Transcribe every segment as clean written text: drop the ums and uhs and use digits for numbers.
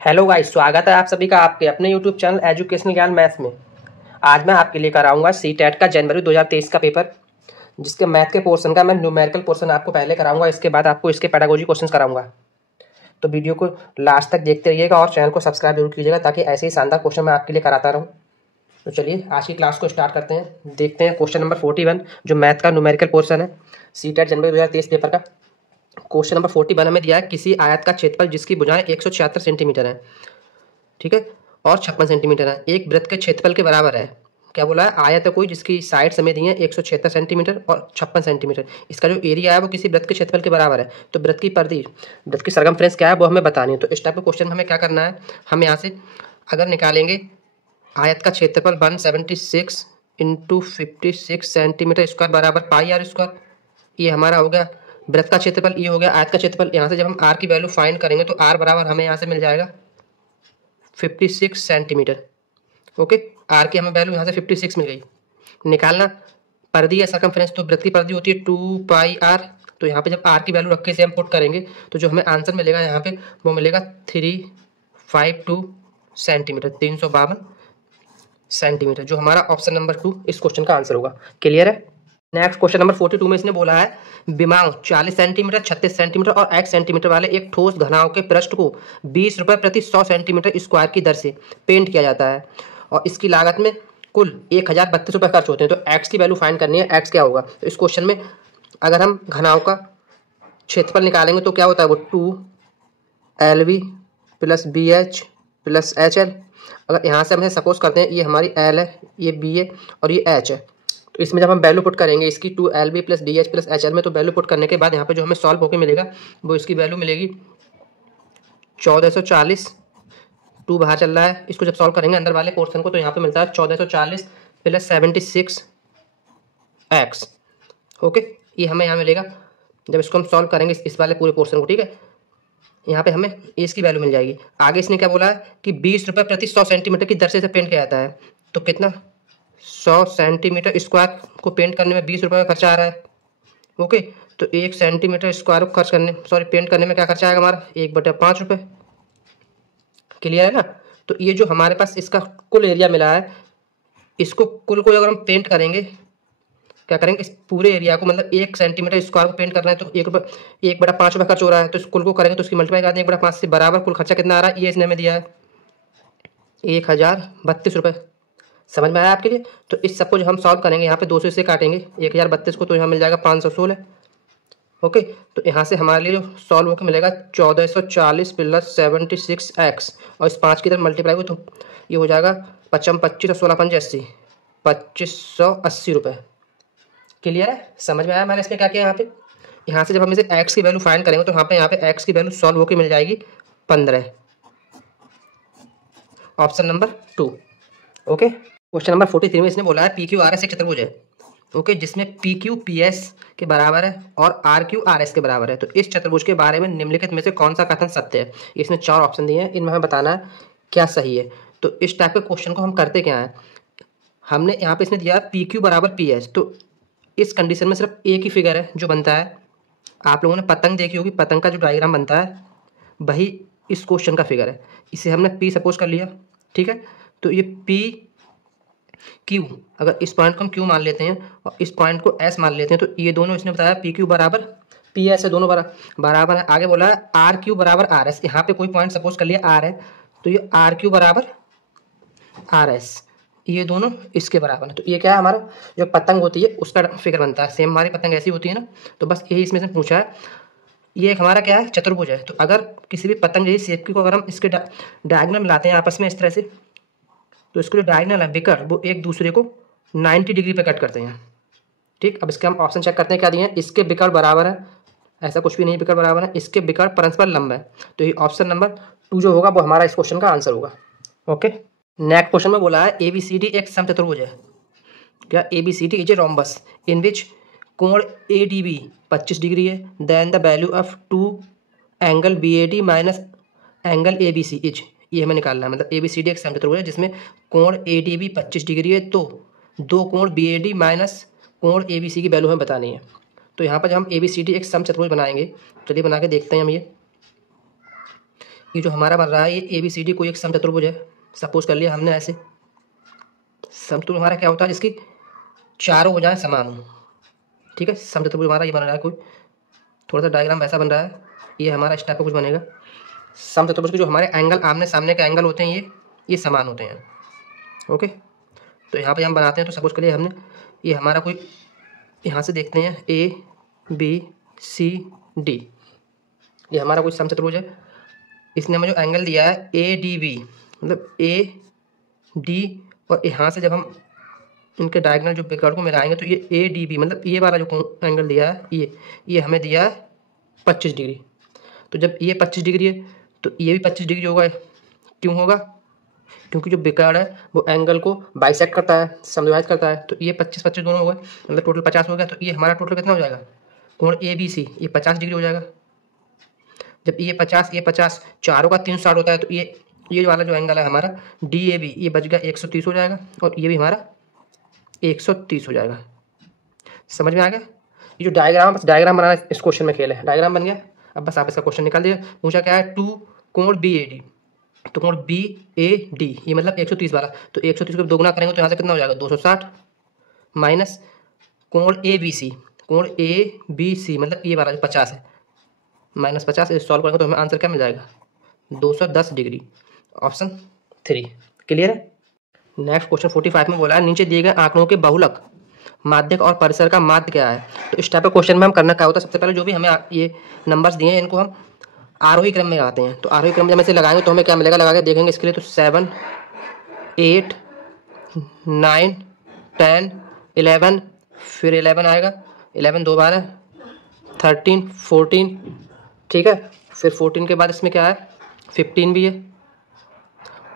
Hello guys, स्वागत है आप सभी का आपके अपने यूट्यूब चैनल एजुकेशनल ज्ञान मैथ्स में। आज मैं आपके लिए कराऊंगा सीटेट का जनवरी 2023 का पेपर, जिसके मैथ के पोर्शन का मैं न्यूमेरिकल पोर्शन आपको पहले कराऊंगा। इसके बाद आपको इसके पेडागोजी क्वेश्चन कराऊंगा। तो वीडियो को लास्ट तक देखते रहिएगा और चैनल को सब्सक्राइब जरूर कीजिएगा, ताकि ऐसे ही शानदार क्वेश्चन मैं आपके लिए कराता रहूँ। तो चलिए आज की क्लास को स्टार्ट करते हैं। देखते हैं क्वेश्चन नंबर 41, जो मैथ का न्यूमेरिकल पोर्शन है सीटेट जनवरी 2023 पेपर का। क्वेश्चन नंबर 41 हमें दिया है, किसी आयत का क्षेत्रफल जिसकी भुजाएं 176 सेंटीमीटर है, ठीक है, और 56 सेंटीमीटर है, एक वृत्त के क्षेत्रफल के बराबर है। क्या बोला है? आयत है कोई जिसकी साइड समय दी है 176 सेंटीमीटर और 56 सेंटीमीटर। इसका जो एरिया है वो किसी वृत्त के क्षेत्रफल के बराबर है। तो वृत्त की परिधि, वृत्त की सरकमफ्रेंस क्या है वो हमें बतानी है। तो इस टाइप के क्वेश्चन में हमें क्या करना है, हम यहाँ से अगर निकालेंगे आयत का क्षेत्रफल 176 इंटू 56 सेंटीमीटर स्क्वायर बराबर पाई आर स्क्वायर, ये हमारा हो गया वृत्त का क्षेत्रफल, ये हो गया आयत का क्षेत्रफल। यहाँ से जब हम आर की वैल्यू फाइंड करेंगे तो आर बराबर हमें यहाँ से मिल जाएगा 56 सेंटीमीटर। ओके, आर की हमें वैल्यू यहाँ से 56 मिल गई। निकालना परिधि या सरकमफ्रेंस, तो वृत्त की परिधि होती है 2 पाई आर। तो यहाँ पे जब आर की वैल्यू रख के से हम पुट करेंगे तो जो हमें आंसर मिलेगा यहाँ पे वो मिलेगा 352 सेंटीमीटर, 352 सेंटीमीटर, जो हमारा ऑप्शन नंबर 2 इस क्वेश्चन का आंसर होगा। क्लियर है। नेक्स्ट क्वेश्चन नंबर 42 में इसने बोला है, विमाओं 40 सेंटीमीटर, 36 सेंटीमीटर और 1 सेंटीमीटर वाले एक ठोस घनाव के पृष्ठ को 20 रुपये प्रति 100 सेंटीमीटर स्क्वायर की दर से पेंट किया जाता है और इसकी लागत में कुल 1032 रुपये खर्च होते हैं। तो एक्स की वैल्यू फाइंड करनी है, एक्स क्या होगा। तो इस क्वेश्चन में अगर हम घनाव का क्षेत्रफल निकालेंगे तो क्या होता है, वो 2LV plus BH plus HL। अगर यहाँ से हम सपोज करते हैं ये हमारी L है, ये B है और ये H है, तो इसमें जब हम वैल्यू पुट करेंगे इसकी 2LB plus BH plus HL में, तो वैल्यू पुट करने के बाद यहाँ पे जो हमें सॉल्व होकर मिलेगा वो इसकी वैल्यू मिलेगी 1440। 2 बाहर चल रहा है, इसको जब सॉल्व करेंगे अंदर वाले पोर्शन को तो यहाँ पे मिलता है 1440 प्लस 76x। ओके, ये हमें यहाँ मिलेगा जब इसको हम सॉल्व करेंगे इस वाले पूरे पोर्शन को, ठीक है। यहाँ पे हमें इसकी वैल्यू मिल जाएगी। आगे इसने क्या बोला है कि 20 रुपये प्रति 100 सेंटीमीटर की दर से पेंट किया जाता है। तो कितना, 100 सेंटीमीटर स्क्वायर को पेंट करने में 20 रुपये का खर्चा आ रहा है। ओके, तो 1 सेंटीमीटर स्क्वायर को खर्च करने पेंट करने में क्या खर्चा आएगा हमारा, 1/5 रुपये। क्लियर है ना। तो ये जो हमारे पास इसका कुल एरिया मिला है, इसको कुल को अगर हम पेंट करेंगे, क्या करेंगे, इस पूरे एरिया को मतलब 1 सेंटीमीटर स्क्वायर को पेंट करना है तो 1/5 रुपये खर्च हो रहा है। तो इस कुल को करेंगे तो इसकी मल्टीप्लाई कर दें 1/5 से, बराबर कुल खर्चा कितना आ रहा है, ये इसने हमें दिया है 1032 रुपये। समझ में आया आपके लिए। तो इस सबको जो हम सॉल्व करेंगे यहाँ पे 200 से काटेंगे 1032 को, तो यहाँ मिल जाएगा 516। ओके, तो यहाँ से हमारे लिए जो सॉल्व होकर मिलेगा 1440 प्लस 76x, और इस 5 की तरफ मल्टीप्लाई हो तो ये हो जाएगा 55 25 और 16 5 80, 2580 रुपये। क्लियर है, समझ में आया मैंने इसमें क्या किया। यहाँ से जब हम इसे x की वैल्यू फाइंड करेंगे तो यहाँ पे x की वैल्यू सॉल्व होकर मिल जाएगी 15, option number 2। Okay, question number 43 में इसने बोला है PQRS एक चतुर्भुज है, ओके, जिसमें PQ PS के बराबर है और RQ RS के बराबर है। तो इस चतुर्भुज के बारे में निम्नलिखित में से कौन सा कथन सत्य है। इसने 4 ऑप्शन दिए हैं, इनमें हमें बताना है क्या सही है। तो इस टाइप के क्वेश्चन को हम करते क्या है, हमने यहाँ पे इसने दिया PQ बराबर PS, तो इस कंडीशन में सिर्फ एक ही फिगर है जो बनता है। आप लोगों ने पतंग देखी होगी, पतंग का जो डायग्राम बनता है वही इस क्वेश्चन का फिगर है। इसे हमने P सपोज कर लिया, ठीक है। तो ये PQ, अगर इस पॉइंट को हम Q मान लेते हैं और इस पॉइंट को S मान लेते हैं, तो ये दोनों इसने बताया PQ बराबर PS है, दोनों बराबर है। आगे बोला है RQ बराबर RS, यहाँ पे कोई पॉइंट सपोज कर लिया R है, तो ये RQ बराबर RS, ये दोनों इसके बराबर है। तो ये क्या है, हमारा जो पतंग होती है उसका फिगर बनता है। सेम हमारी पतंग ऐसी होती है ना, तो बस यही इसमें से पूछा है। ये एक हमारा क्या है, चतुर्भुज है। तो अगर किसी भी पतंग जैसी शेप की को अगर हम इसके डायगोनल मिलाते हैं आपस में इस तरह से, तो इसके जो डायगोनल है बिकर, वो एक दूसरे को 90 डिग्री पे कट करते हैं, ठीक। अब इसके हम ऑप्शन चेक करते हैं क्या दिए हैं। इसके बिकर बराबर है, ऐसा कुछ भी नहीं, बिकर बराबर है, इसके बिकर परस्पर लंब है। तो ये ऑप्शन नंबर 2 जो होगा वो हमारा इस क्वेश्चन का आंसर होगा। ओके, नेक्स्ट क्वेश्चन में बोला है ABCD एक समचतुर्भुज है। क्या, ABCD is a rhombus in which कोण ADB 25 डिग्री है, then the value of 2 angle BAD minus angle ABC is, ये हमें निकालना है। मतलब ABCD एक समचतुर्भुज है जिसमें कोण ADB 25 डिग्री है, तो 2 कोण BAD माइनस कोण ABC की वैल्यू हमें बतानी है। तो यहाँ पर जब हम ABCD एक समचतुर्भुज बनाएंगे, चलिए बना के देखते हैं हम। ये जो हमारा बन रहा है ये ABCD कोई एक समचतुर्भुज है। सपोज कर लिया हमने ऐसे। समचतुर्भुज हमारा क्या होता है, जिसकी चारों भुजाएं समान हो। ठीक है, समचतुर्भुज हमारा ये बन रहा है कोई, थोड़ा सा डायग्राम वैसा बन रहा है, ये हमारा इस टाइप का कुछ बनेगा। समचतुर्भुज के जो हमारे एंगल आमने सामने के एंगल होते हैं ये समान होते हैं। ओके, तो यहाँ पे हम बनाते हैं। तो सपोज करिए हमने ये हमारा कोई, यहाँ से देखते हैं ABCD, ये हमारा कोई समचतुर्भुज है। इसने हमें जो एंगल दिया है ADB, मतलब AD, और यहाँ से जब हम इनके डायगोनल जो बिकर्ड को मिलाएंगे तो ये ADB, मतलब ये वाला जो एंगल दिया है ये हमें दिया है 25 डिग्री। तो जब ये 25 डिग्री है तो ये भी 25 डिग्री होगा। क्यों होगा? क्योंकि जो बिकर्ड है वो एंगल को बाइसेक्ट करता है, समविभाजित करता है। तो ये 25-25 दोनों हो गए, मतलब टोटल 50 हो गया। तो ये हमारा टोटल कितना हो जाएगा? कोण ABC ये 50 डिग्री हो जाएगा। जब ये 50 चारों का 360 होता है तो ये वाला जो एंगल है हमारा DAB ये बच गया 130 हो जाएगा, और ये भी हमारा 130 हो जाएगा। समझ में आ गया? ये जो डायग्राम, बस डायग्राम बनाना इस क्वेश्चन में खेल है। डायग्राम बन गया, अब बस आप इसका क्वेश्चन निकाल दीजिए। पूछा क्या है? 2 कोण BAD, तो कोण BAD ये मतलब 130 वाला, तो 130 को दोगुना करेंगे तो यहाँ से कितना हो जाएगा? 260 माइनस कोण ABC, कोण ABC मतलब ये वाला जो 50 है, माइनस 50, सॉल्व करेंगे तो हमें आंसर क्या मिल जाएगा? 210 डिग्री। ऑप्शन 3 क्लियर है। नेक्स्ट क्वेश्चन 45 में बोला है नीचे दिए गए आंकड़ों के बहुलक, माध्यक और परिसर का माध्य क्या है। तो इस टाइप के क्वेश्चन में हम करना क्या होता है, सबसे पहले जो भी हमें ये नंबर्स दिए हैं इनको हम आरोही क्रम में लगाते हैं। तो आरोही क्रम में जब इसे लगाएंगे तो हमें क्या मिलेगा, लगा के देखेंगे इसके लिए। तो 7, 8, 9, 10, 11, फिर 11 आएगा, 11 दो बार है, 13, 14, ठीक है। फिर 14 के बाद इसमें क्या है? 15 भी है,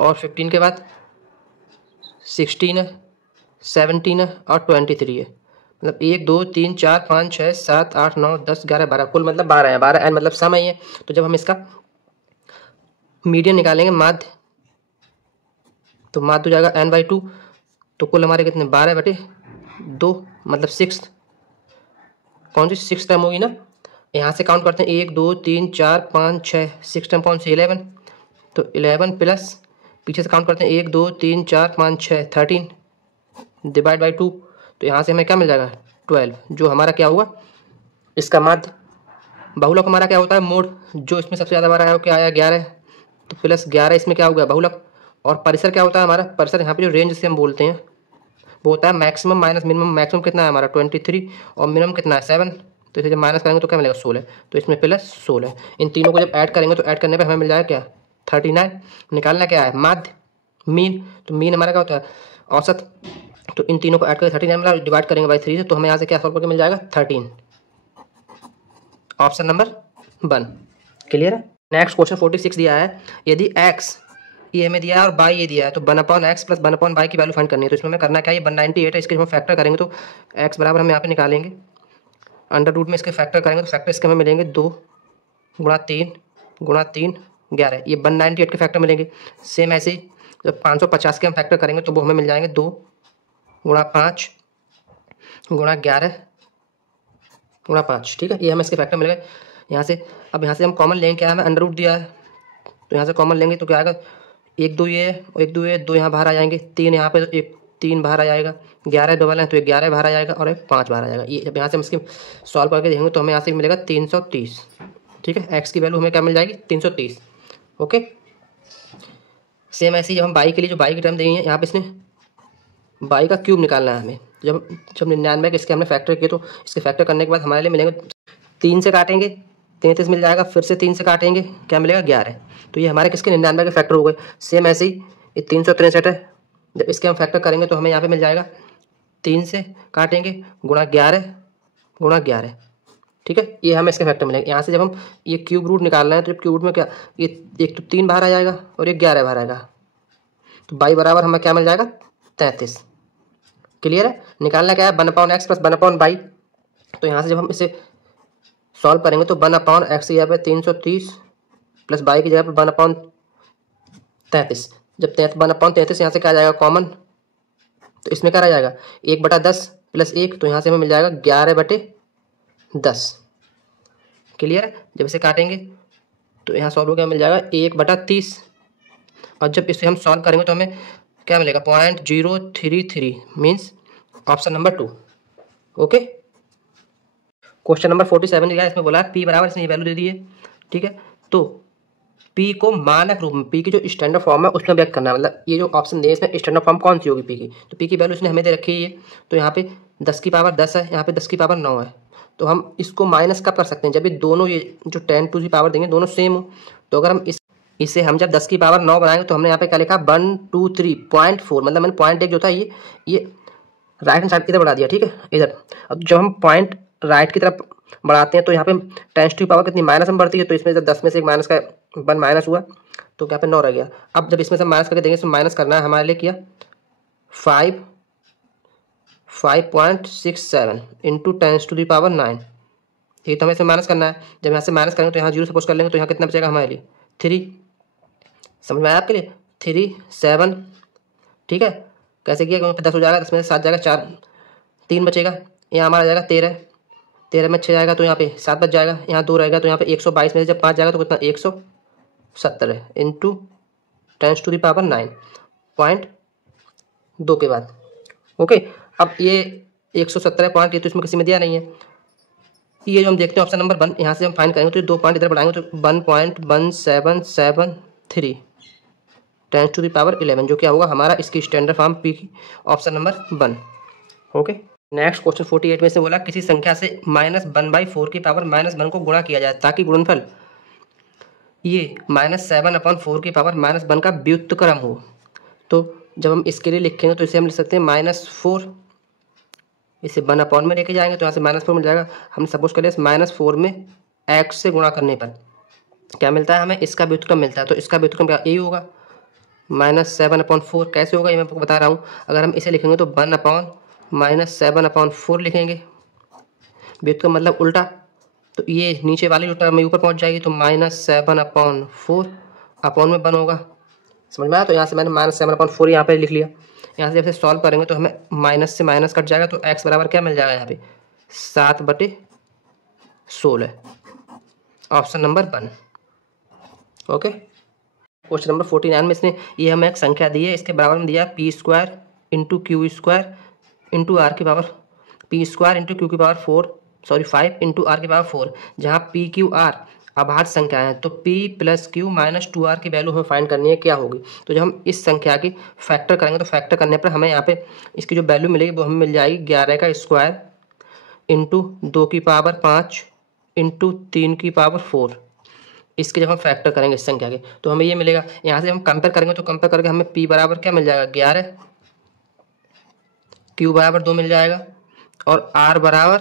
और 15 के बाद 16 है, 17 है, और 23 है। मतलब 1 2 3 4 5 6 7 8 9 10 11 12, कुल मतलब 12 है। 12 n मतलब सम ही है। तो जब हम इसका मीडियन निकालेंगे, माध्य, तो माध्य हो जाएगा n/2। तो कुल हमारे कितने? 12/2, मतलब 6। कौन सी 6 टर्म होगी ना? यहाँ से काउंट करते हैं 1 2 3 4 5 6, 6 टर्म कौन सी? 11। तो 11 प्लस पीछे से काउंट करते हैं 1 2 3 4 5 6, 13 डिवाइड बाई 2। तो यहाँ से हमें क्या मिल जाएगा? 12, जो हमारा क्या हुआ? इसका माध्य। बहुलक हमारा क्या होता है? मोड। जो इसमें सबसे ज़्यादा बार आया वो क्या आया? 11, तो प्लस 11 इसमें क्या हो गया? बहुलक। और परिसर क्या होता है हमारा? परिसर यहाँ पे जो रेंज से हम बोलते हैं वो होता है मैक्सिमम माइनस मिनिमम। मैक्सिमम कितना है हमारा? 23, और मिनिमम कितना है? 7। तो इसे जब माइनस करेंगे तो क्या मिलेगा? 16। तो इसमें प्लस 16। इन तीनों को जब ऐड करेंगे तो ऐड करने पर हमें मिल जाएगा क्या? 39। निकालना क्या है? माध्य, मीन। तो मीन हमारा क्या होता है? औसत। तो इन तीनों को ऐड करके 39 मिला, डिवाइड करेंगे बाई 3 से, तो हमें यहाँ से क्या सॉल्व करके मिल जाएगा? 13। ऑप्शन नंबर 1 क्लियर है। नेक्स्ट क्वेश्चन 46 दिया है यदि x ये हमें दिया है और y ये दिया है, तो 1/x प्लस 1/y की वैल्यू फाइंड करनी है। तो इसमें हमें करना क्या है? ये 198 है, इसके हम फैक्टर करेंगे तो x बराबर हम यहाँ पे निकालेंगे, अंडर रूट में इसके फैक्टर करेंगे तो फैक्टर इसके हमें मिलेंगे 2 गुणा 3 गुणा 3 11, ये 198 के फैक्टर मिलेंगे। सेम ऐसे ही जब 550 के हम फैक्टर करेंगे तो वो हमें मिल जाएंगे 2 गुणा 5 गुणा 11 गुणा 5, ठीक है। ये हमें इसके फैक्टर मिल गए यहाँ से। अब यहाँ से हम कॉमन लेंगे, क्या है? हमें अंडर रूट दिया है, तो यहाँ से कॉमन लेंगे तो क्या आएगा? 1 2 ये और 1 2 ये, 2 यहाँ बाहर आ जाएंगे, 3 यहाँ पे, तो 1 3 बाहर आ जाएगा, 11 डबल है तो 11 बाहर आ जाएगा, और 1 5 बाहर आ जाएगा। ये जब यहाँ से हम इसके सॉल्व करके देखेंगे तो हमें यहाँ से मिलेगा 330, ठीक है। एक्स की वैल्यू हमें क्या मिल जाएगी? 330। ओके, सेम ऐसे ही जब हम बाई के लिए जो बाई की टर्म देंगे, यहाँ पे इसने बाई का क्यूब निकालना है हमें। जब 99 के इसके हमने फैक्टर किए तो इसके फैक्टर करने के बाद हमारे लिए मिलेंगे 3 से काटेंगे 33 मिल जाएगा, फिर से 3 से काटेंगे क्या मिलेगा? 11। तो ये हमारे किसके? 99 के फैक्टर हो गए। सेम ऐसे ही ये 363 है, जब इसके हम फैक्टर करेंगे तो हमें यहाँ पे मिल जाएगा 3 से काटेंगे गुणा 11 गुणा 11, ठीक है। ये हमें इसके फैक्टर मिलेंगे। यहाँ से जब हम ये क्यूब रूट निकालना है तो जब क्यूब रूट में क्या, ये एक तो 3 बाहर आ जाएगा और एक 11 बाहर आएगा, तो बाई बराबर हमें क्या मिल जाएगा? 33। क्लियर है। निकालना क्या है? 1/x plus 1/y। तो यहाँ से जब हम इसे सॉल्व करेंगे तो 1/x यहाँ पे 330 प्लस बाई की जगह पर 1/33। जब 1/33 यहाँ से क्या आ जाएगा? कॉमन, तो इसमें क्या रह जाएगा? 1/10 प्लस 1, तो यहाँ से हमें मिल जाएगा 11/10। क्लियर है। जब इसे काटेंगे तो यहाँ सॉल्व हो गया, मिल जाएगा 1/30। और जब इसे हम सॉल्व करेंगे तो हमें क्या मिलेगा 0.033 means option number 2। Okay. Question number 47 दिया है, इसमें बोला है पी बराबर, इसने ये वैल्यू दे दी है, ठीक है। तो पी को मानक रूप में, पी की जो स्टैंडर्ड फॉर्म है उसमें व्यक्त करना है, मतलब ये जो ऑप्शन दे इसमें स्टैंडर्ड फॉर्म कौन सी होगी पी की, तो पी की वैल्यू इसने हमें दे रखी है। तो यहाँ पे 10 की पावर 10 है, यहाँ पे 10 की पावर 9 है। तो हम इसको माइनस कब कर सकते हैं, जब ये दोनों, ये जो 10 टू दी पावर देंगे दोनों सेम हो। तो अगर हम इसे हम जब 10 की पावर 9 बनाएंगे तो हमने यहाँ पे क्या लिखा 123.4, मतलब मैंने पॉइंट एक जो था ये राइट हैंड साइड इधर बढ़ा दिया, ठीक है, इधर। अब जब हम पॉइंट राइट की तरफ बढ़ाते हैं तो यहाँ पे 10 टू पावर कितनी माइनस में बढ़ती है, तो इसमें जब 10 में से एक माइनस का 1 माइनस हुआ तो यहाँ पे 9 रह गया। अब जब इसमें से माइनस करके देंगे, इसमें माइनस करना है हमारे लिए किया 5.67 इंटू 10 टू दी पावर 9, ये तो हमें इसमें माइनस करना है। जब यहाँ से माइनस करेंगे तो यहाँ 0 सपोज कर लेंगे तो यहाँ कितना बचेगा हमारे लिए 3, समझ में आया आपके लिए, 3 7, ठीक है। कैसे किया, क्योंकि 10 हो जाएगा, 10 में से 7 जाएगा, 4 3 बचेगा, यहाँ हमारा जाएगा 13, 13 में 6 जाएगा तो यहाँ पे 7 बच जाएगा, यहाँ 2 रहेगा तो यहाँ पे 122 में से जब 5 जाएगा तो कितना 170 इंटू 10 टू दी पावर 9.2 के बाद। ओके। अब ये 170 पॉइंट, ये तो इसमें किसी में दिया नहीं है, ये जो हम देखते हैं ऑप्शन नंबर 1, यहाँ से हम फाइंड करेंगे तो 2 पॉइंट इधर बढ़ाएंगे तो 1.1773 10 टू दी पावर 11, जो क्या होगा हमारा इसकी स्टैंडर्ड फॉर्म पी की, option number 1। Okay. Next question 48 में से बोला किसी संख्या से -1/4 की पावर -1 को गुणा किया जाए ताकि गुणनफल ये -7/4 की पावर -1 का व्युत्क्रम हो। तो जब हम इसके लिए लिखेंगे तो इसे हम लिख सकते हैं -4, इसे 1 में लेके जाएंगे तो यहाँ से -4 मिल जाएगा। हम सपोज करें -4 में x से गुणा करने पर क्या मिलता है हमें, इसका व्युत्क्रम मिलता है। तो इसका व्युत्क्रम क्या यही होगा -7/4। कैसे होगा ये मैं आपको बता रहा हूँ। अगर हम इसे लिखेंगे तो 1/-7/4 लिखेंगे, व्युत्क्रम मतलब उल्टा, तो ये नीचे वाली जो टर्म है ऊपर पहुँच जाएगी तो -7/4 अपॉन में 1 होगा, समझ में आया। तो यहाँ से मैंने -7/4 यहाँ पे लिख लिया। यहाँ से जब से सॉल्व करेंगे तो हमें माइनस से माइनस कट जाएगा तो x बराबर क्या मिल जाएगा यहाँ पे 7/16, option number 1। Okay. Question number 49 में इसने ये हमें एक संख्या दी है, इसके बराबर में दिया p² into Q square into R की पावर p² इंटू क्यू की पावर 5 इंटू आर की पावर 4, जहाँ p q r अभाज्य संख्याएं हैं। तो p + q - 2r की वैल्यू हमें फाइंड करनी है, क्या होगी। तो जब हम इस संख्या की फैक्टर करेंगे तो फैक्टर करने पर हमें यहाँ पे इसकी जो वैल्यू मिलेगी वो हमें मिल जाएगी 11 का स्क्वायर इंटू 2 की पावर 5 इंटू 3 की पावर 4। इसके जब हम फैक्टर करेंगे इस संख्या के तो हमें ये मिलेगा। यहाँ से हम कंपेयर करेंगे तो कंपेयर करके हमें p बराबर क्या मिल जाएगा 11, q बराबर 2 मिल जाएगा और r बराबर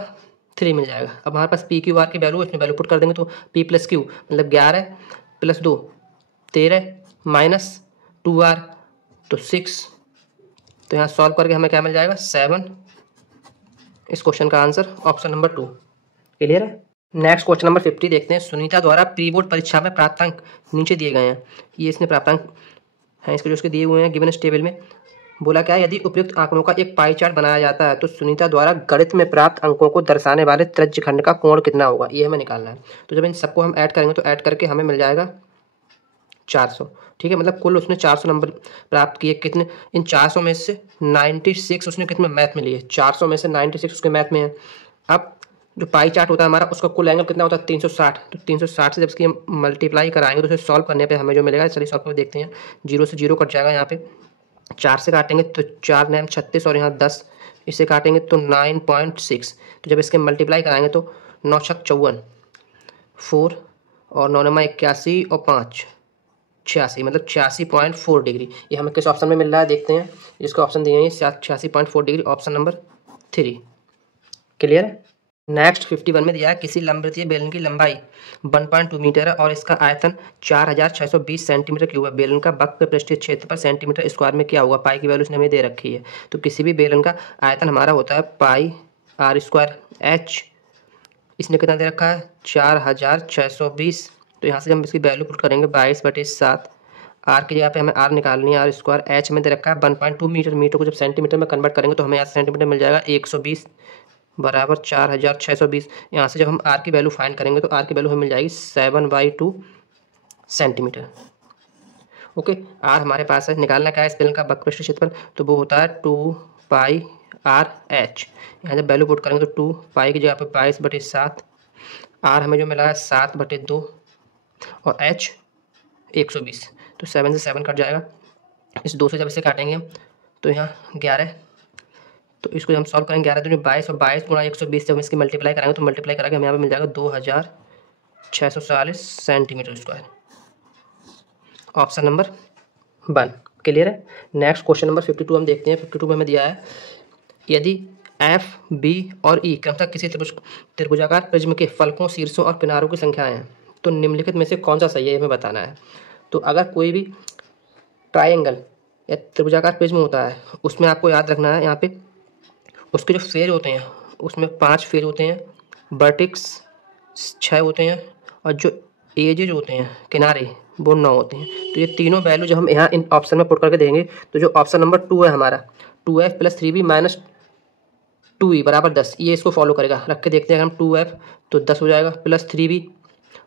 3 मिल जाएगा। अब हमारे पास p q r की वैल्यू, इसमें वैल्यू पुट कर देंगे तो p + q मतलब 11 + 2 13 माइनस 2r तो 6। तो यहाँ सॉल्व करके हमें क्या मिल जाएगा 7। इस क्वेश्चन का आंसर ऑप्शन नंबर 2। क्लियर है। नेक्स्ट क्वेश्चन नंबर 50 देखते हैं। सुनीता द्वारा प्री बोर्ड परीक्षा में प्राप्तांक नीचे दिए गए हैं, ये इसने प्राप्तांक हैं इसके जो उसके दिए हुए हैं गिवन इस टेबल में। बोला क्या, यदि उपयुक्त आंकड़ों का एक पाई चार्ट बनाया जाता है तो सुनीता द्वारा गणित में प्राप्त अंकों को दर्शाने वाले त्रिज्यखंड का कोण कितना होगा, ये हमें निकालना है। तो जब इन सबको हम ऐड करेंगे तो ऐड करके हमें मिल जाएगा 400, ठीक है। मतलब कुल उसने 400 नंबर प्राप्त किए। कितने, इन 400 में से 96 उसने कितने मैथ में लिए, 400 में से 96 उसके मैथ में है। अब जो पाई चार्ट होता है हमारा उसका कुल एंगल कितना होता है 360, तो 360 से जब इसकी हम मल्टीप्लाई कराएंगे तो उसे सॉल्व करने पे हमें जो मिलेगा, चलिए सॉल्व करके देखते हैं। 0 से 0 कट जाएगा, यहाँ पे 4 से काटेंगे तो 4 9 36 और यहाँ 10, इसे काटेंगे तो 9.6। तो जब इसके मल्टीप्लाई कराएंगे तो 9 छक 54, 4 और 9 9 81 और 5 86, मतलब 86.4 डिग्री। ये हमें किस ऑप्शन में मिल रहा है देखते हैं। जिसको ऑप्शन दिए हैं 86.4 डिग्री, ऑप्शन नंबर 3। क्लियर है। नेक्स्ट 51 में दिया है किसी लंबवृत्तीय बेलन की लंबाई 1.2 मीटर है और इसका आयतन 4620 सेंटीमीटर क्यूब है। बेलन का वक्र पृष्ठीय क्षेत्र पर सेंटीमीटर स्क्वायर में क्या होगा, पाई की वैल्यू इसने हमें दे रखी है। तो किसी भी बेलन का आयतन हमारा होता है पाई r² h, इसने कितना दे रखा है 4620। तो यहाँ से हम इसकी वैल्यू पुट करेंगे 22/7, आर की जगह पे हमें आर निकालनी है r², h में दे रखा है 1.2 मीटर, मीटर को जब सेंटीमीटर में कन्वर्ट करेंगे तो हमें यहाँ से सेंटीमीटर मिल जाएगा 120 बराबर 4620। यहाँ से जब हम आर की वैल्यू फाइंड करेंगे तो आर की वैल्यू हमें मिल जाएगी 7/2 सेंटीमीटर। ओके, आर हमारे पास है, निकालना क्या है इस बेलन का वक्रपृष्ठ क्षेत्रफल, तो वो होता है 2πr/h। यहाँ जब वैल्यू पुट करेंगे तो 2 पाई की जगह पे 22/7, आर हमें जो मिला है 7/2 और h 120, तो 7 से 7 कट जाएगा। इस 2 से जब इसे काटेंगे तो यहाँ 11, तो इसको हम सॉल्व करेंगे, 11 दूनी 22 और 22 गुणा 120 जब इसकी मल्टीप्लाई कराएंगे तो मल्टीप्लाई करा के हमें यहाँ पे मिल जाएगा 2640 centimetre square. Option number 1 clear है। नेक्स्ट क्वेश्चन नंबर 52 हम देखते हैं। 52 में हमें दिया है, यदि एफ, बी और ई क्रमशः किसी त्रिभुजाकार प्रिज्म के फलकों, शीर्षों और किनारों की संख्याएं हैं तो निम्नलिखित में से कौन सा सही है, हमें बताना है। तो अगर कोई भी ट्रायंगल या त्रिभुजाकार प्रिज्म होता है उसमें आपको याद रखना है, यहाँ पे उसके जो फेज होते हैं उसमें 5 फेज होते हैं, वर्टिक्स 6 होते हैं और जो एजेज होते हैं किनारे वो 9 होते हैं। तो ये तीनों वैल्यू जब हम यहाँ इन ऑप्शन में पुट करके देंगे तो जो ऑप्शन नंबर 2 है हमारा 2f + 3b - 2e = 10, ये इसको फॉलो करेगा। रख के देखते हैं हम 2f तो 10 हो जाएगा, प्लस 3b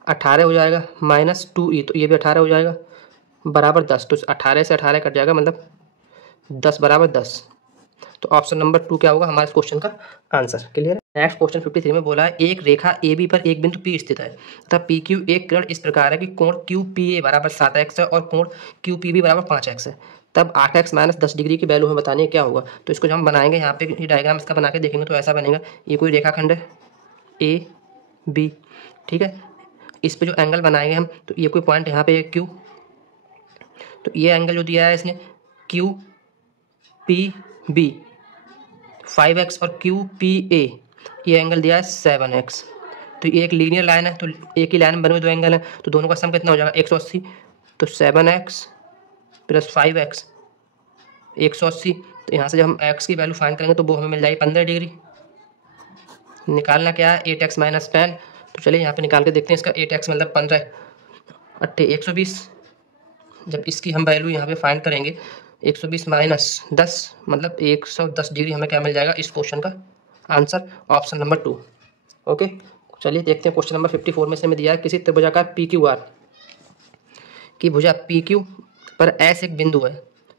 18 हो जाएगा, माइनस 2e तो ये भी 18 हो जाएगा, बराबर 10। तो 18 से 18 कट जाएगा, मतलब 10 = 10। तो ऑप्शन नंबर 2 क्या होगा हमारे इस क्वेश्चन का आंसर। क्लियर है। नेक्स्ट क्वेश्चन 53 में बोला है, एक रेखा ए बी पर एक बिंदु P स्थित है तथा पी क्यू एक किरण इस प्रकार है कि कोण QPA = 7x है और कोण QPB = 5x है, तब 8x - 10 डिग्री की वैल्यू हमें बतानी है, क्या होगा। तो इसको जब हम बनाएंगे, यहाँ पे ये डायग्राम इसका बना के देखेंगे तो ऐसा बनेगा। ये कोई रेखाखंड है AB, ठीक है। इस पे जो एंगल बनाएंगे हम, तो ये कोई पॉइंट यहाँ पे Q, तो ये एंगल जो दिया है इसने QPB 5x और QPA ये एंगल दिया है 7x। तो ये एक लीनियर लाइन है, तो एक ही लाइन में बने हुए दो एंगल हैं, तो दोनों का सम कितना हो जाएगा 180। तो 7x + 5x 180। तो यहाँ से जब हम x की वैल्यू फाइंड करेंगे तो वो हमें मिल जाएगी 15 डिग्री। निकालना क्या है 8x - 10। तो चलिए यहाँ पे निकाल के देखते हैं इसका। 8x मतलब 15 8 120। जब इसकी हम वैल्यू यहाँ पे फाइंड करेंगे 120 - 10 मतलब 110 डिग्री, हमें क्या मिल जाएगा इस क्वेश्चन का आंसर, ऑप्शन नंबर 2। ओके, चलिए देखते हैं क्वेश्चन नंबर 54 में से हमें दिया है, किसी त्रिभुजाकार PQR की भुजा PQ पर S एक बिंदु है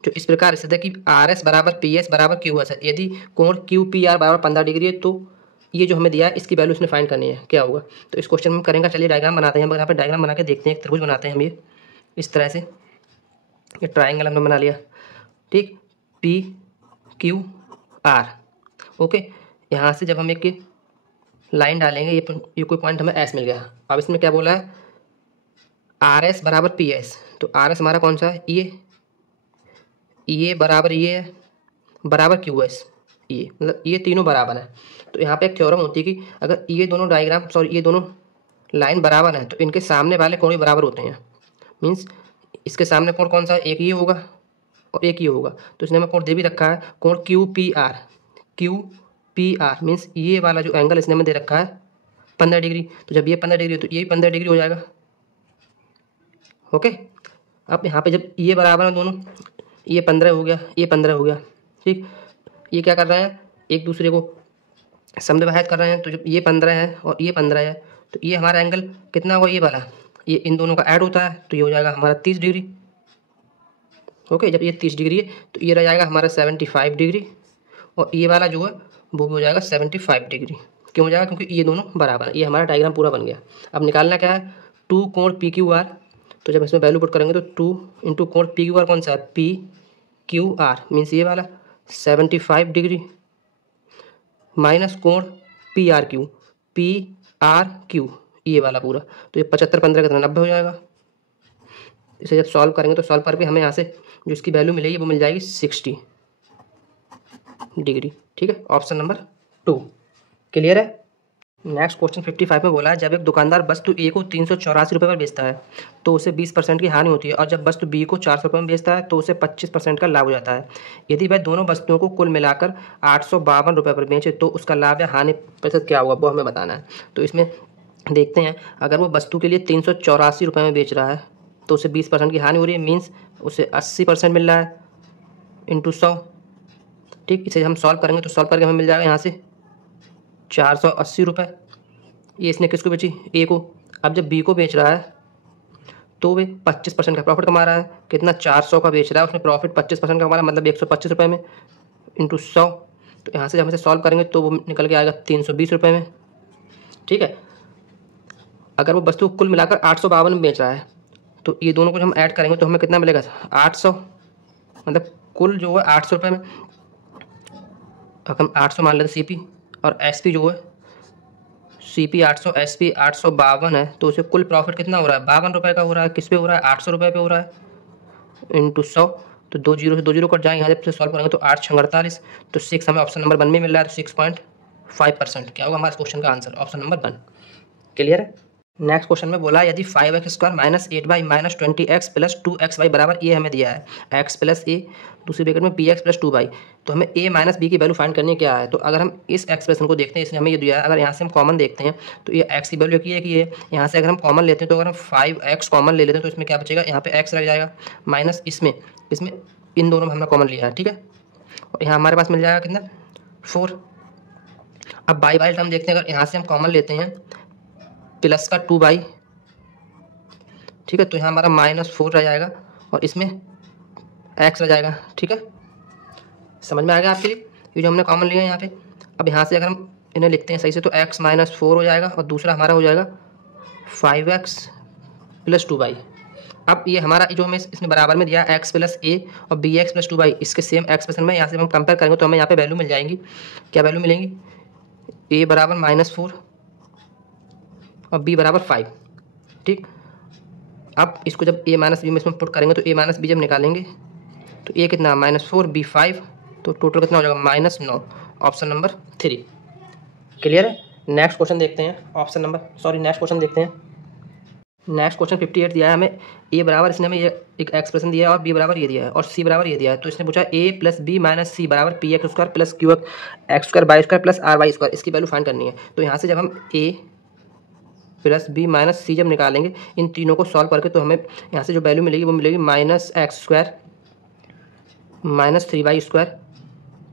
जो इस प्रकार स्थित है कि RS = PS = QS है। यदि कोण QPR = 15 डिग्री है तो ये जो हमें दिया है इसकी वैल्यू इसने फाइंड करनी है, क्या होगा। तो इस क्वेश्चन में करेंगे, चलिए डायग्राम बनाते हैं। यहाँ पर डायग्राम बना के देखते हैं, एक त्रिभुज बनाते हैं हम ये इस तरह से। ये ट्राइंगल हमने बना लिया, ठीक, PQR। ओके, यहाँ से जब हम एक लाइन डालेंगे, ये कोई पॉइंट हमें S मिल गया। अब इसमें क्या बोला है RS = PS, तो RS हमारा कौन सा है ये बराबर ये है बराबर QS, ये मतलब ये तीनों बराबर है। तो यहाँ पे एक थ्योरम होती है कि अगर ये दोनों ये दोनों लाइन बराबर हैं तो इनके सामने वाले कोण भी बराबर होते हैं। मीन्स इसके सामने कोण कौन सा है, एक ये होगा और एक ये होगा। तो इसने हमें कोण दे भी रखा है, कोण QPR मीन्स ये वाला जो एंगल इसने हमें दे रखा है 15 डिग्री। तो जब ये 15 डिग्री तो ये 15 डिग्री हो जाएगा। ओके, अब यहाँ पे जब ये बराबर है दोनों, ये 15 हो गया, ये 15 हो गया, ठीक। ये क्या कर रहे हैं, एक दूसरे को समद्विभाजित कर रहे हैं। तो जब ये 15 है और ये 15 है तो ये हमारा एंगल कितना होगा, ये वाला, ये इन दोनों का ऐड होता है तो ये हो जाएगा हमारा 30 डिग्री। ओके, जब ये 30 डिग्री है तो ये रह जाएगा हमारा 75 डिग्री और ये वाला जो है वो भी हो जाएगा 75 डिग्री। क्यों हो जाएगा, क्योंकि ये दोनों बराबर है। ये हमारा डायग्राम पूरा बन गया। अब निकालना क्या है 2 कोण PQR। तो जब इसमें वैल्यू पुट करेंगे तो 2 × कोण PQR कौन सा है PQR मीन्स ये वाला 75 डिग्री माइनस कोण PRQ ये वाला पूरा, तो ये 75 15 कितना 90 हो जाएगा। इसे जब सॉल्व करेंगे तो सॉल्व करके हमें यहाँ से जो इसकी वैल्यू मिलेगी वो मिल जाएगी 60 डिग्री। ठीक है, ऑप्शन नंबर 2 क्लियर है। नेक्स्ट क्वेश्चन 55 में बोला है, जब एक दुकानदार वस्तु ए को 384 रुपये पर बेचता है तो उसे 20% की हानि होती है, और जब वस्तु बी को 400 रुपये में बेचता है तो उसे 25% का लाभ हो जाता है। यदि वह दोनों वस्तुओं को कुल मिलाकर 852 रुपये पर बेचे तो उसका लाभ या हानि प्रतिशत क्या होगा, वो हमें बताना है। तो इसमें देखते हैं, अगर वो वस्तु के लिए 384 रुपये में बेच रहा है तो उसे 20% की हानि हो रही है, मीन्स उसे 80% मिल रहा है इंटू 100। ठीक, इसे हम सॉल्व करेंगे तो सॉल्व करके हमें मिल जाएगा यहाँ से 480 रुपये। ये इसने किसको बेची, ए को। अब जब बी को बेच रहा है तो वे 25% का प्रॉफिट कमा रहा है। कितना, 400 का बेच रहा है, उसने प्रॉफिट 25% का कमा रहा है, मतलब 125 रुपये में इंटू 100। तो यहाँ से जब हम इसे सॉल्व करेंगे तो वो निकल के आएगा 320 रुपये में। ठीक है, अगर वो वस्तु कुल मिलाकर 852 में बेच रहा है तो ये दोनों को हम ऐड करेंगे तो हमें कितना मिलेगा, 800, मतलब कुल जो है 800 रुपये में। हम 800 मान लेते CP, और SP जो है CP 800, SP 852 है, तो उसे कुल प्रॉफिट कितना हो रहा है, 52 रुपये का हो रहा है। किस पे हो रहा है, 800 रुपये पे हो रहा है, इंटू 100। तो 2 जीरो से 2 जीरो कट जाएंगे, यहाँ से सॉल्व करेंगे तो 8 6 48, तो 6 हमें ऑप्शन नंबर 1 में मिल रहा है, तो 6.5%। क्या होगा हमारे क्वेश्चन का आंसर, ऑप्शन नंबर 1। क्लियर है। नेक्स्ट क्वेश्चन में बोला यदि 5x² minus 8y minus 20x plus 2xy बराबर ए हमें दिया है, x प्लस ए दूसरी ब्रैकेट में bx प्लस 2y, तो हमें a माइनस बी की वैल्यू फाइंड करनी है। क्या है, तो अगर हम इस एक्सप्रेशन को देखते हैं, इसने हमें ये दिया है, अगर यहाँ से हम कॉमन देखते हैं तो ये x की वैल्यू की है, यहाँ से अगर हम कॉमन लेते हैं तो अगर हम 5x कॉमन ले लेते हैं तो इसमें क्या बचेगा, यहाँ पे x लग जाएगा, माइनस इसमें इन दोनों में हमने कॉमन लिया है। ठीक है, और यहाँ हमारे पास मिल जाएगा कितना, 4। अब बाई बाई टर्म देखते हैं, अगर यहाँ से हम कॉमन लेते हैं प्लस का 2y, ठीक है, तो यहाँ हमारा -4 रह जाएगा और इसमें x रह जाएगा। ठीक है, समझ में आ गया आपके लिए ये जो हमने कॉमन लिया है यहाँ पे। अब यहाँ से अगर हम इन्हें लिखते हैं सही से तो x -4 हो जाएगा और दूसरा हमारा हो जाएगा 5x प्लस 2y। अब ये हमारा जो हमें इसने बराबर में दिया x प्लस a और bx प्लस 2y, इसके सेम एक्सप्रेशन में यहाँ से हम कंपेयर करेंगे तो हमें यहाँ पे वैल्यू मिल जाएंगी। क्या वैल्यू मिलेंगी, a बराबर -4 और b बराबर 5। ठीक, अब इसको जब a माइनस बी में इसमें पुट करेंगे तो a माइनस बी जब निकालेंगे तो a कितना, -4 b 5, तो टोटल कितना हो जाएगा, -9, ऑप्शन नंबर 3। क्लियर है। नेक्स्ट क्वेश्चन देखते हैं, नेक्स्ट क्वेश्चन देखते हैं। नेक्स्ट क्वेश्चन 58 दिया है हमें, a बराबर, इसने हमें ये एक एक्सप्रेशन दिया है और b बराबर ये दिया है और c बराबर ये दिया है। तो इसने पूछा a प्लस बी माइनस सी बराबर px² plus qx² y² plus ry², इसकी वैल्यू फाइंड करनी है। तो यहाँ से जब हम a प्लस बी माइनस सी जब निकालेंगे, इन तीनों को सॉल्व करके, तो हमें यहाँ से जो वैल्यू मिलेगी वो मिलेगी -x² minus 3y²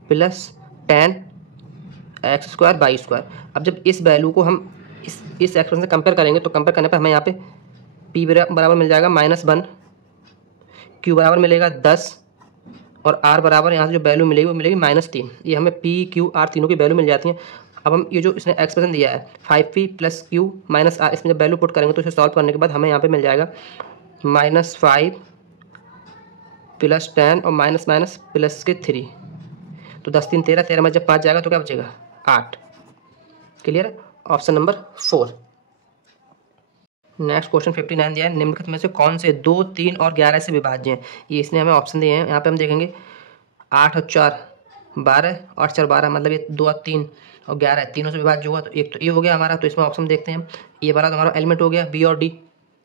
plus 10x² y²। अब जब इस वैल्यू को हम इस एक्सप्रेशन से कंपेयर करेंगे तो कंपेयर करने पर हमें यहाँ पे p बराबर मिल जाएगा -1, q बराबर मिलेगा 10 और r बराबर यहाँ से जो वैल्यू मिलेगी वो मिलेगी -3। ये हमें p q r तीनों की वैल्यू मिल जाती है। अब हम ये जो इसने एक्सप्रेशन दिया है 5p plus q minus r, इसमें जब वैल्यू पुट करेंगे तो इसे सॉल्व करने के बाद हमें यहाँ पे मिल जाएगा -5 प्लस 10 और माइनस माइनस प्लस के 3, तो 10 3 13, 13 में जब 5 जाएगा तो क्या बचेगा, 8। क्लियर है, ऑप्शन नंबर 4। नेक्स्ट क्वेश्चन 59 दिया है, निम्नलिखित में से कौन से 2, 3 और 11 से विभाज्य हैं। ये इसने हमें ऑप्शन दिए हैं। यहाँ पे हम देखेंगे 8 और 4 12, 8 4 12, मतलब ये 2 और 3 और 11 है, तीनों से विभाज्य होगा। तो एक तो ये हो गया हमारा, तो इसमें ऑप्शन देखते हैं हम, ये वाला तो हमारा एलिमेंट हो गया, बी और डी।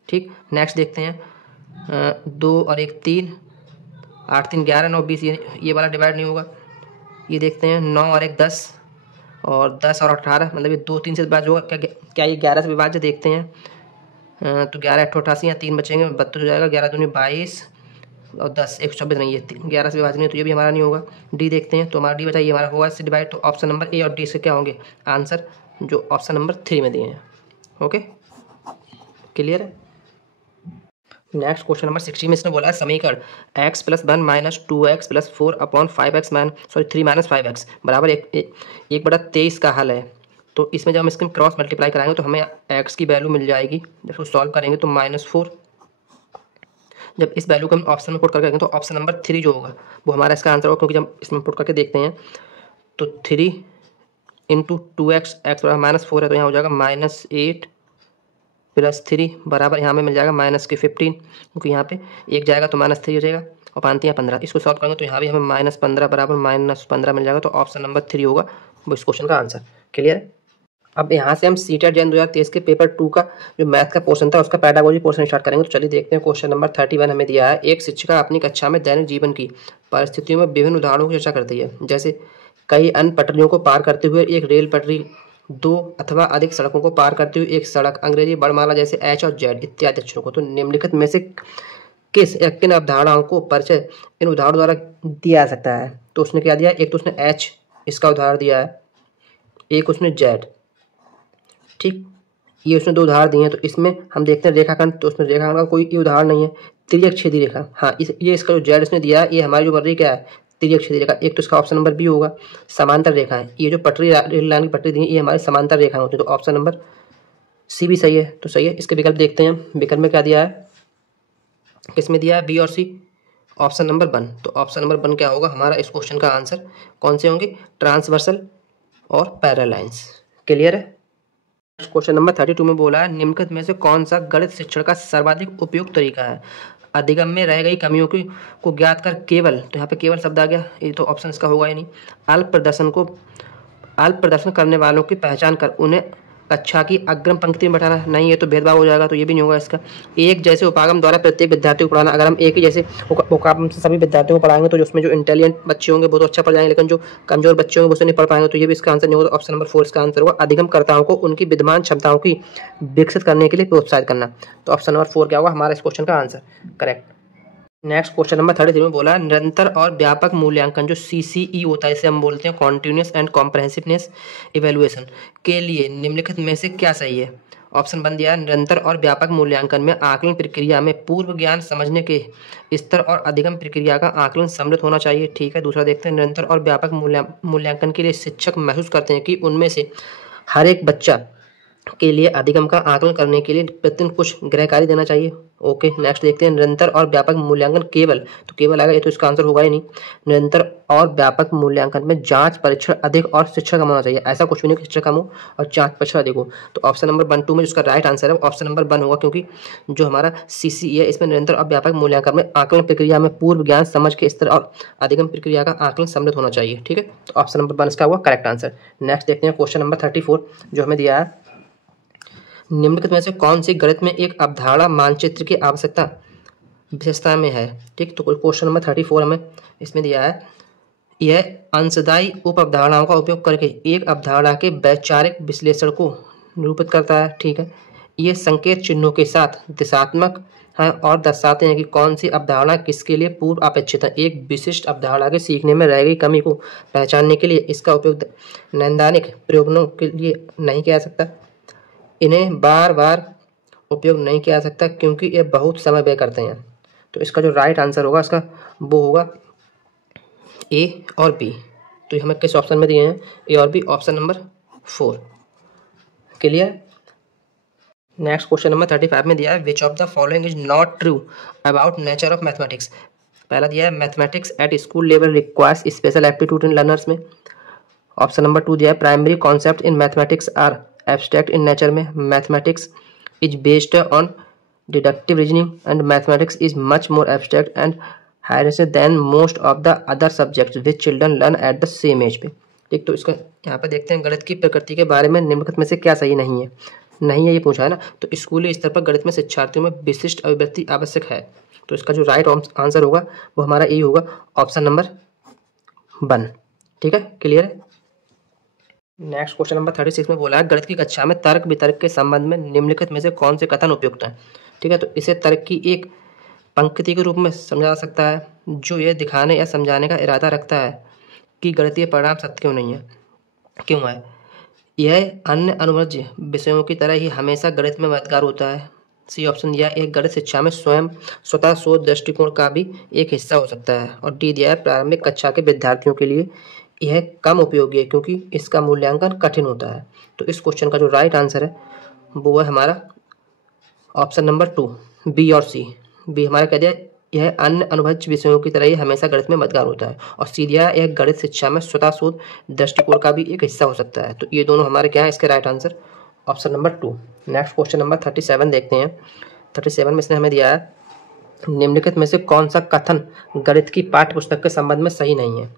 ठीक, नेक्स्ट देखते हैं 2 और 1 3, 8 3 11 9 20, ये वाला डिवाइड नहीं होगा। ये देखते हैं 9 और 1 10 और 10 और 18, मतलब ये 2 3 से विभाज्य होगा। क्या ये 11 से विभाज्य, देखते हैं तो 11 8 88 या 3 बचेंगे, 32 हो जाएगा, 11 दूनी 22 और 10 124 नहीं है, 11 से विभाजन नहीं है, तो ये भी हमारा नहीं होगा। डी देखते हैं, तो हमारा डी बचा, ये हमारा होगा इससे डिवाइड। तो ऑप्शन नंबर ए और डी से क्या होंगे आंसर, जो ऑप्शन नंबर 3 में दिए हैं। ओके, क्लियर है। नेक्स्ट क्वेश्चन नंबर 60 में इसने बोला है समीकरण x plus 1 minus 2x plus 4 upon 5x 3 minus 5x बराबर 1/23 का हल है। तो इसमें जब हम इसके क्रॉस मल्टीप्लाई कराएंगे तो हमें x की वैल्यू मिल जाएगी। जब उसको सॉल्व करेंगे तो -4, जब इस वैल्यू को हम ऑप्शन में पुट करके तो ऑप्शन नंबर 3 जो होगा वो हमारा इसका आंसर होगा, क्योंकि जब इसमें पुट करके देखते हैं तो 3 इंटू 2x, x -4 है तो यहाँ हो जाएगा -8 प्लस 3 बराबर यहाँ में मिल जाएगा -15, क्योंकि यहाँ पे 1 जाएगा तो -3 हो जाएगा और 5 या 15। इसको सॉल्व करेंगे तो यहाँ भी हमें -15 बराबर -15 मिल जाएगा। तो ऑप्शन नंबर 3 होगा वो इस क्वेश्चन का आंसर। क्लियर है। अब यहाँ से हम सीटेट जैन 2023 के पेपर 2 का जो मैथ का पोर्शन था उसका पेडागोजी पोर्शन स्टार्ट करेंगे। तो चलिए देखते हैं। क्वेश्चन नंबर 31 हमें दिया है, एक शिक्षिका अपनी कक्षा में दैनिक जीवन की परिस्थितियों में विभिन्न उदाहरणों की चर्चा करती है, जैसे कई अन्य पटरियों को पार करते हुए एक रेल पटरी, 2 अथवा अधिक सड़कों को पार करते हुए एक सड़क, अंग्रेजी वर्णमाला जैसे H और Z इत्यादि अक्षरों को। तो निम्नलिखित में से किस या किन अवधारणाओं को परिचय इन उदाहरणों द्वारा दिया जा सकता है। तो उसने क्या दिया, एक तो उसने H इसका उदाहरण दिया है, एक उसने Z, ठीक, ये उसने दो उदाहरण दिए हैं, तो इसमें हम देखते हैं रेखाखंड, तो उसमें रेखाखंड का कोई उदाहरण नहीं है। तिर्यक छेदी रेखा, हाँ ये इसका जो जेड उसने दिया है ये हमारी जो बन रही क्या है, तिर्यक छेदी रेखा। एक तो इसका ऑप्शन नंबर बी होगा। समांतर रेखा है, ये जो पटरी रेल लाइन की पटरी दी है ये हमारी समांतर रेखा होती है, तो ऑप्शन नंबर सी भी सही है। तो सही है। इसके विकल्प देखते हैं, विकल्प में क्या दिया है, किसमें दिया है, बी और सी, ऑप्शन नंबर 1। तो ऑप्शन नंबर 1 क्या होगा हमारा इस क्वेश्चन का आंसर, कौन से होंगे, ट्रांसवर्सल और पैरेलल लाइंस। क्लियर है। क्वेश्चन नंबर 32 में बोला है निम्नलिखित में से कौन सा गणित शिक्षण का सर्वाधिक उपयुक्त तरीका है। अधिगम में रह गई कमियों को ज्ञात कर केवल, तो यहाँ पे केवल शब्द आ गया, ये तो ऑप्शन इसका होगा ही नहीं। अल्प प्रदर्शन करने वालों की पहचान कर उन्हें कक्षा की अग्रिम पंक्ति में बैठाना, नहीं ये तो भेदभाव हो जाएगा, तो ये भी नहीं होगा इसका। एक जैसे उपागम द्वारा प्रत्येक विद्यार्थी को पढ़ाना, अगर हम एक ही जैसे उपागम से सभी विद्यार्थियों को पढ़ाएंगे तो उसमें जो इंटेलिजेंट बच्चे होंगे वो तो अच्छा पढ़ जाएंगे, लेकिन जो कमजोर बच्चे होंगे वो नहीं पढ़ पाएंगे, तो ये भी इसका आंसर नहीं होगा। तो ऑप्शन नंबर 4 इसका आंसर होगा। अधिगमकर्ताओं को उनकी विद्यमान क्षमताओं की विकसित करने के लिए प्रोत्साहित करना, तो ऑप्शन नंबर 4 क्या होगा हमारा इस क्वेश्चन का answer, correct. Next question number 33 में बोला निरंतर और व्यापक मूल्यांकन जो CCE होता है, इसे हम बोलते हैं कॉन्टिन्यूस एंड कॉम्प्रहेंसिवनेस इवेल्युएशन, के लिए निम्नलिखित में से क्या सही है। ऑप्शन 1 दिया है निरंतर और व्यापक मूल्यांकन में आकलन प्रक्रिया में पूर्व ज्ञान समझने के स्तर और अधिगम प्रक्रिया का आकलन सम्मिलित होना चाहिए, ठीक है। दूसरा देखते हैं निरंतर और व्यापक मूल्यांकन के लिए शिक्षक महसूस करते हैं कि उनमें से हर एक बच्चा के लिए अधिगम का आकलन करने के लिए प्रतिदिन कुछ गृह कार्य देना चाहिए, ओके। नेक्स्ट देखते हैं निरंतर और व्यापक मूल्यांकन केवल, तो केवल आएगा, ये तो इसका आंसर होगा ही नहीं। निरंतर और व्यापक मूल्यांकन में जांच परीक्षण अधिक और शिक्षण कम होना चाहिए, ऐसा कुछ भी नहीं कि शिक्षण कम हो और जांच परीक्षण अधिक हो। तो ऑप्शन नंबर 1 2 में जिसका राइट आंसर है ऑप्शन नंबर 1 होगा, क्योंकि जो हमारा CCE है इसमें निरंतर और व्यापक मूल्यांकन में आकलन प्रक्रिया में पूर्व ज्ञान समझ के स्तर और अधिगम प्रक्रिया का आकलन सम्मिलित होना चाहिए, ठीक है। तो ऑप्शन नंबर 1 इसका हुआ करेक्ट आंसर। नेक्स्ट देखते हैं क्वेश्चन नंबर 34 जो हमें दिया है निम्नलिखित में से कौन सी गणित में एक अवधारणा मानचित्र की आवश्यकता विशेषता में है, ठीक। तो क्वेश्चन नंबर 34 हमें इसमें दिया है यह अंशदायी उप अवधारणाओं का उपयोग करके एक अवधारणा के वैचारिक विश्लेषण को निरूपित करता है, ठीक है। ये संकेत चिन्हों के साथ दिशात्मक है और दर्शाते हैं कि कौन सी अवधारणा किसके लिए पूर्व अपेक्षित है। एक विशिष्ट अवधारणा के सीखने में रह गई कमी को पहचानने के लिए इसका उपयोग नैदानिक प्रयोगों के लिए नहीं किया जा सकता, इन्हें बार बार उपयोग नहीं किया जा सकता क्योंकि ये बहुत समय व्यय करते हैं। तो इसका जो राइट आंसर होगा इसका वो होगा A और B। तो ये हमें किस ऑप्शन में दिए हैं, A और B, option number 4। Clear. Next question number 35 में दिया है which of the following is not true about nature of mathematics. पहला दिया है mathematics at school level requires special aptitude in learners में। ऑप्शन नंबर 2 दिया है primary concept in mathematics are abstract in nature में। Mathematics is based on deductive reasoning and mathematics is much more abstract and higher than most of the other subjects which children learn at the same age पे, ठीक। तो इसका यहाँ पे देखते हैं गणित की प्रकृति के बारे में निम्नलिखित में से क्या सही नहीं है, नहीं है ये पूछा है ना। तो स्कूली स्तर पर गणित में शिक्षार्थियों में विशिष्ट अभिव्यक्ति आवश्यक है, तो इसका जो राइट आंसर होगा वो हमारा ये होगा ऑप्शन नंबर 1, ठीक है। क्लियर है। नेक्स्ट क्वेश्चन नंबर 36 में बोला है गणित की कक्षा में तर्क वितर्क के संबंध में निम्नलिखित में से कौन से कथन उपयुक्त है, ठीक है। तो इसे तर्क की एक पंक्ति के रूप में समझा जा सकता है जो यह दिखाने या समझाने का इरादा रखता है कि गणितीय परिणाम सत्य क्यों नहीं है, क्यों है। यह अन्य अनुभवज्य विषयों की तरह ही हमेशा गणित में मददगार होता है। सी ऑप्शन दिया एक गणित शिक्षा में स्वतः शोध दृष्टिकोण का भी एक हिस्सा हो सकता है। और डी दिया है प्रारंभिक कक्षा के विद्यार्थियों के लिए यह कम उपयोगी है क्योंकि इसका मूल्यांकन कठिन होता है। तो इस क्वेश्चन का जो राइट आंसर है वो है हमारा ऑप्शन नंबर 2 बी और सी। बी हमारा कह दिया यह अन्य अनुभवज्य विषयों की तरह ही हमेशा गणित में मददगार होता है, और सी दिया यह गणित शिक्षा में स्वतः शोध दृष्टिकोण का भी एक हिस्सा हो सकता है। तो ये दोनों हमारे क्या है इसके right answer option number 2। Next question number 37 देखते हैं। 37 में इसने हमें दिया है निम्नलिखित में से कौन सा कथन गणित की पाठ्य पुस्तक के संबंध में सही नहीं है।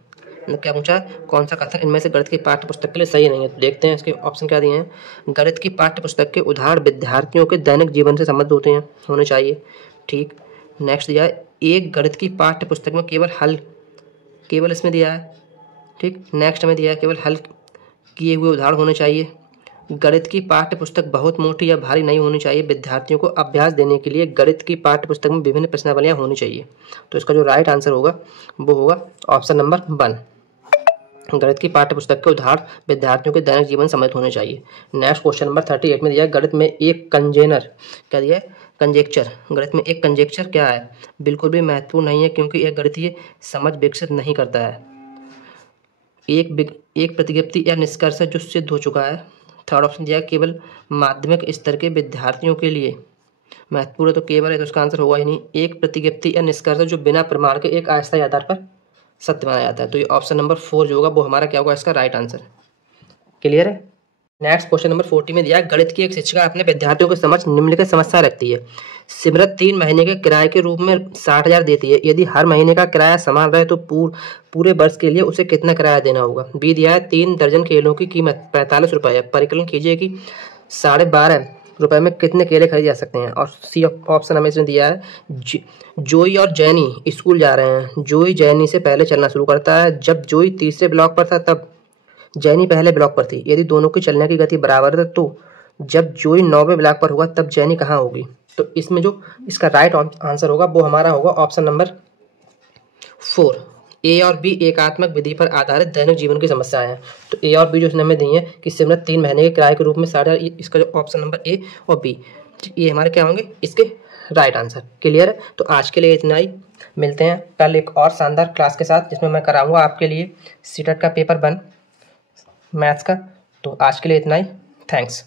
क्या पूछा है कौन सा कथन इनमें से गणित की पाठ्य पुस्तक के लिए सही नहीं है। तो देखते हैं इसके ऑप्शन क्या दिए हैं। गणित की पाठ्य पुस्तक के उदाहरण विद्यार्थियों के दैनिक जीवन से संबंधित होते हैं, होने चाहिए, ठीक। नेक्स्ट दिया है एक गणित की पाठ्य पुस्तक में केवल इसमें दिया है, ठीक। नेक्स्ट में दिया है केवल हल किए हुए उदाहरण होने चाहिए। गणित की पाठ्य पुस्तक बहुत मोटी या भारी नहीं होनी चाहिए। विद्यार्थियों को अभ्यास देने के लिए गणित की पाठ्य पुस्तक में विभिन्न प्रश्नावलियां होनी चाहिए। तो इसका जो राइट आंसर होगा वो होगा ऑप्शन नंबर 1। गणित की पाठ्य पुस्तक के उदाहरण विद्यार्थियों के दैनिक जीवन सम्मिलित होने चाहिए। नेक्स्ट क्वेश्चन नंबर 38 में दिया है गणित में एक कंजेनर, क्या दिया है? कंजेक्चर। गणित में एक कंजेक्चर क्या है? बिल्कुल भी महत्वपूर्ण नहीं है, क्योंकि यह गणितीय समझ विकसित नहीं करता है। एक प्रतिज्ञप्ति या निष्कर्ष जो सिद्ध हो चुका है। थर्ड ऑप्शन दिया है केवल माध्यमिक स्तर के विद्यार्थियों के लिए। महत्वपूर्ण है तो केवल है, तो उसका आंसर होगा ही नहीं। एक प्रतिज्ञप्ति या निष्कर्ष जो बिना प्रमाण के एक अस्थायी आधार पर सत्य माना जाता है। तो ये ऑप्शन नंबर 4 जो होगा वो हमारा क्या होगा, इसका राइट आंसर। क्लियर है? नेक्स्ट क्वेश्चन नंबर 40 में दिया है गणित की एक शिक्षिका अपने विद्यार्थियों के समक्ष निम्नलिखित समस्या रखती है। सिमरत 3 महीने के किराए के रूप में 60,000 देती है। यदि हर महीने का किराया समान रहे तो पूरे वर्ष के लिए उसे कितना किराया देना होगा? बी दिया है 3 दर्जन केलों की कीमत 45 रुपये है। परिकलन कीजिए कि 12.5 रुपये में कितने केले खरीदे जा सकते हैं। और सी ऑप्शन हमें इसमें दिया है जोई और जैनी स्कूल जा रहे हैं। जोई जैनी से पहले चलना शुरू करता है। जब जोई तीसरे ब्लॉक पर था तब जैनी पहले ब्लॉक पर थी। यदि दोनों की चलने की गति बराबर है तो जब जोई 9वें ब्लॉक पर होगा तब जैनी कहाँ होगी? तो इसमें जो इसका राइट आंसर होगा वो हमारा होगा ऑप्शन नंबर 4। ए और बी एकात्मक विधि पर आधारित दैनिक जीवन की समस्याएं हैं। तो ए और बी जो इसने हमें दी है कि सिमरत 3 महीने के किराए के रूप में 60,000, इसका जो ऑप्शन नंबर ए और बी ये हमारे क्या होंगे, इसके राइट आंसर। क्लियर है? तो आज के लिए इतना ही। मिलते हैं कल एक और शानदार क्लास के साथ, जिसमें मैं कराऊंगा आपके लिए सीटेट का पेपर 1 मैथ्स का। तो आज के लिए इतना ही। थैंक्स।